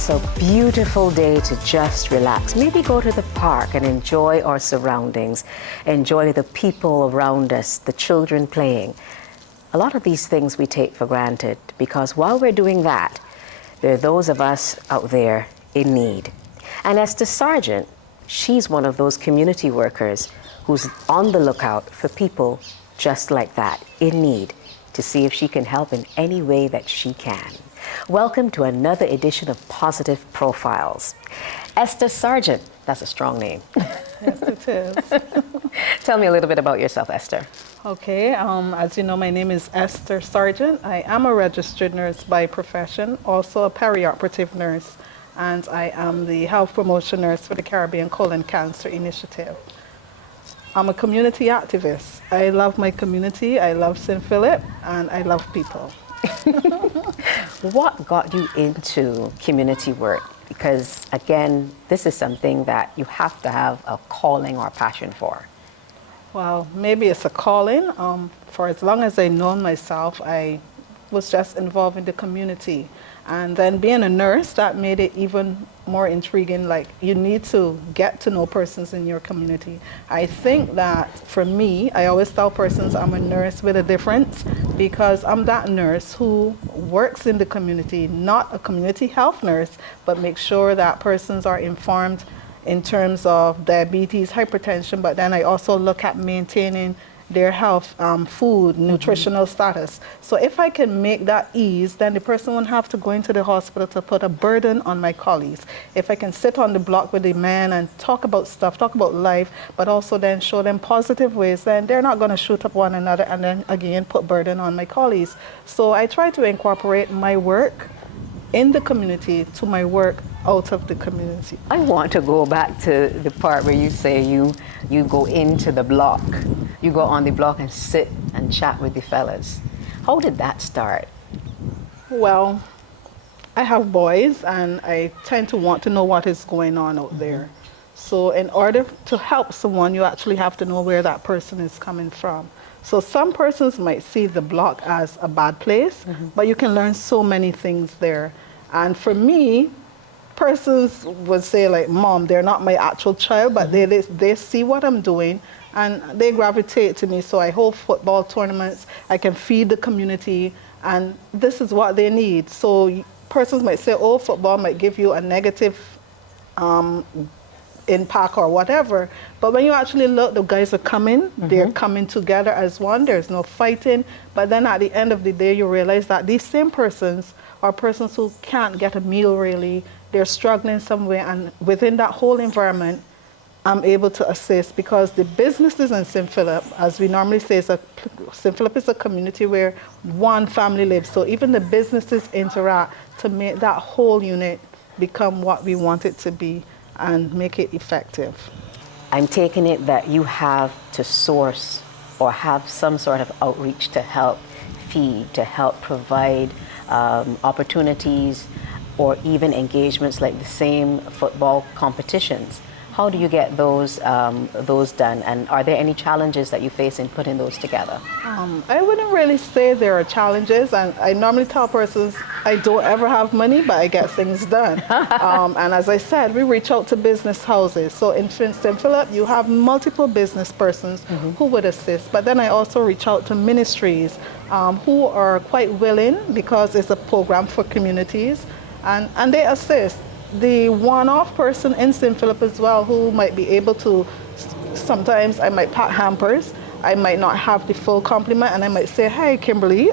It's a beautiful day to just relax. Maybe go to the park and enjoy our surroundings, enjoy the people around us, the children playing. A lot of these things we take for granted because while we're doing that, there are those of us out there in need. And Esther Sargeant, she's one of those community workers who's on the lookout for people just like that, in need, to see if she can help in any way that she can. Welcome to another edition of Positive Profiles. Esther Sargeant, that's a strong name. Yes, it is. Tell me a little bit about yourself, Esther. Okay, as you know, my name is Esther Sargeant. I am a registered nurse by profession, also a perioperative nurse, and I am the health promotion nurse for the Caribbean Colon Cancer Initiative. I'm a community activist. I love my community, I love St. Philip, and I love people. What got you into community work? Because again, this is something that you have to have a calling or passion for. Well, maybe it's a calling. For as long as I known myself, I was just involved in the community. And then being a nurse, that made it even more intriguing. Like, you need to get to know persons in your community. I think that for me, I always tell persons I'm a nurse with a difference, because I'm that nurse who works in the community, not a community health nurse, but make sure that persons are informed in terms of diabetes, hypertension, but then I also look at maintaining their health, food, nutritional status. So if I can make that ease, then the person won't have to go into the hospital to put a burden on my colleagues. If I can sit on the block with the man and talk about stuff, talk about life, but also then show them positive ways, then they're not going to shoot up one another and then again put burden on my colleagues. So I try to incorporate my work in the community to my work out of the community. I want to go back to the part where you say you go into the block. You go on the block and sit and chat with the fellas. How did that start? Well, I have boys and I tend to want to know what is going on out there. So in order to help someone, you actually have to know where that person is coming from. So some persons might see the block as a bad place, but you can learn so many things there. And for me, persons would say like, Mom, they're not my actual child, but they see what I'm doing and they gravitate to me. So I hold football tournaments, I can feed the community, and this is what they need. So persons might say, oh, football might give you a negative impact or whatever, but when you actually look, the guys are coming, they're coming together as one, there's no fighting, but then at the end of the day you realize that these same persons are persons who can't get a meal really, they're struggling somewhere, and within that whole environment I'm able to assist, because the businesses in St. Philip, as we normally say, St. Philip is a community where one family lives, so even the businesses interact to make that whole unit become what we want it to be and make it effective. I'm taking it that you have to source or have some sort of outreach to help feed, to help provide opportunities or even engagements like the same football competitions. How do you get those done, and are there any challenges that you face in putting those together? I wouldn't really say there are challenges, and I normally tell persons I don't ever have money, but I get things done. And as I said, we reach out to business houses. So in St. Philip, you have multiple business persons who would assist, but then I also reach out to ministries who are quite willing, because it's a program for communities, and they assist. The one-off person in St. Philip as well who might be able to, sometimes I might pack hampers, I might not have the full complement, and I might say, hey Kimberly,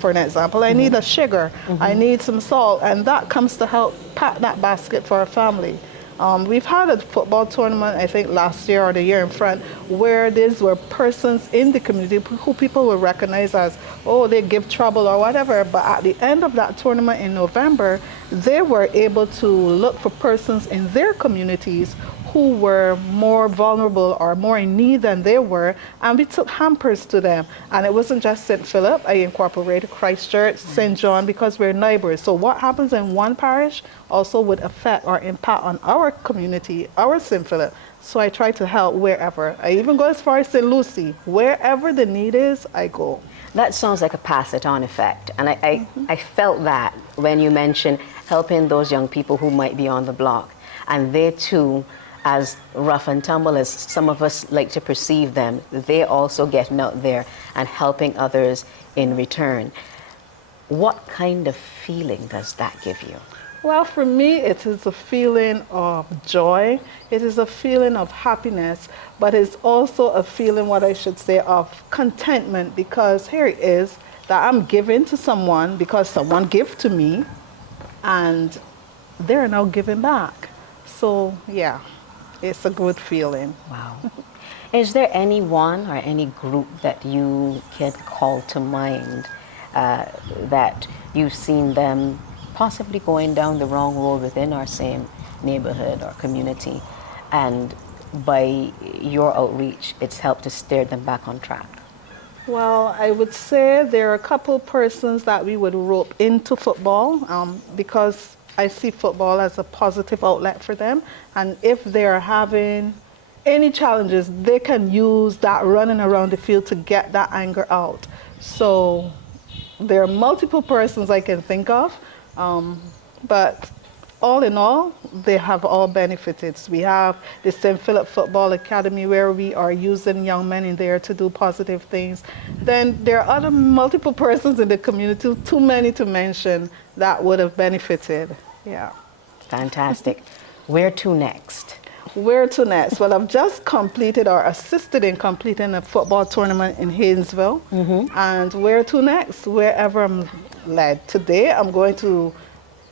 for an example, I need a sugar, I need some salt, and that comes to help pack that basket for a family. We've had a football tournament, I think last year or the year in front, where these were persons in the community who people will recognize as, oh, they give trouble or whatever, but at the end of that tournament in November, they were able to look for persons in their communities who were more vulnerable or more in need than they were, and we took hampers to them. And it wasn't just St. Philip, I incorporated Christchurch, St. John, because we're neighbors. So what happens in one parish also would affect or impact on our community, our St. Philip. So I try to help wherever. I even go as far as St. Lucie. Wherever the need is, I go. That sounds like a pass it on effect. And I felt that when you mentioned helping those young people who might be on the block. And they too, as rough and tumble as some of us like to perceive them, they also getting out there and helping others in return. What kind of feeling does that give you? Well, for me, it is a feeling of joy. It is a feeling of happiness, but it's also a feeling, what I should say, of contentment, because here it is that I'm giving to someone because someone gave to me, and they're now giving back. So, yeah, it's a good feeling. Wow. Is there anyone or any group that you can call to mind that you've seen them possibly going down the wrong road within our same neighborhood or community, and by your outreach, it's helped to steer them back on track? Well, I would say there are a couple persons that we would rope into football because I see football as a positive outlet for them. And if they're having any challenges, they can use that running around the field to get that anger out. So there are multiple persons I can think of, but all in all, they have all benefited. We have the St. Philip Football Academy where we are using young men in there to do positive things. Then there are other multiple persons in the community, too many to mention, that would have benefited. Yeah. Fantastic. Where to next? Where to next? Well, I've just completed or assisted in completing a football tournament in Haynesville. And where to next? Wherever I'm led. Today, I'm going to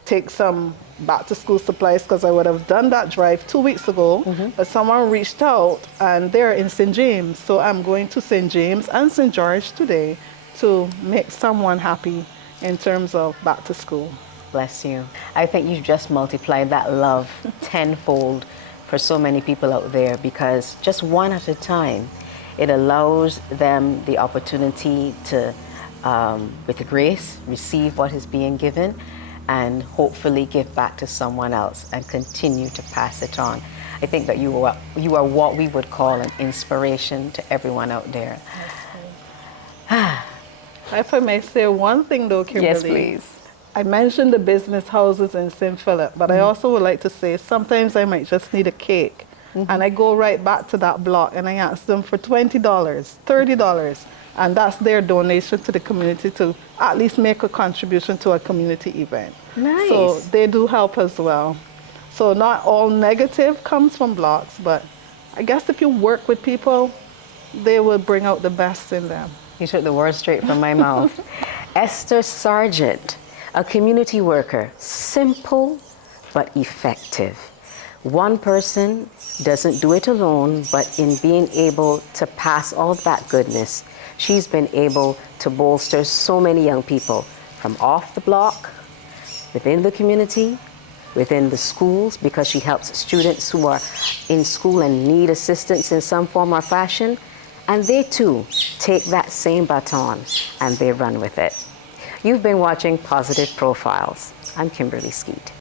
take some back to school supplies because I would have done that drive 2 weeks ago, but someone reached out and they're in St. James. So I'm going to St. James and St. George today to make someone happy in terms of back to school. Bless you. I think you've just multiplied that love tenfold for so many people out there, because just one at a time, it allows them the opportunity to, with grace, receive what is being given and hopefully give back to someone else and continue to pass it on. I think that you are what we would call an inspiration to everyone out there. If I may say one thing though, Kimberly. Yes, please. I mentioned the business houses in St. Philip, but I also would like to say sometimes I might just need a cake. And I go right back to that block and I ask them for $20, $30. And that's their donation to the community to at least make a contribution to a community event. Nice. So they do help as well. So not all negative comes from blocks, but I guess if you work with people, they will bring out the best in them. You took the words straight from my mouth. Esther Sargeant, a community worker, simple but effective. One person doesn't do it alone, but in being able to pass all that goodness, she's been able to bolster so many young people from off the block, within the community, within the schools, because she helps students who are in school and need assistance in some form or fashion, and they too take that same baton and they run with it. You've been watching Positive Profiles. I'm Kimberly Skeet.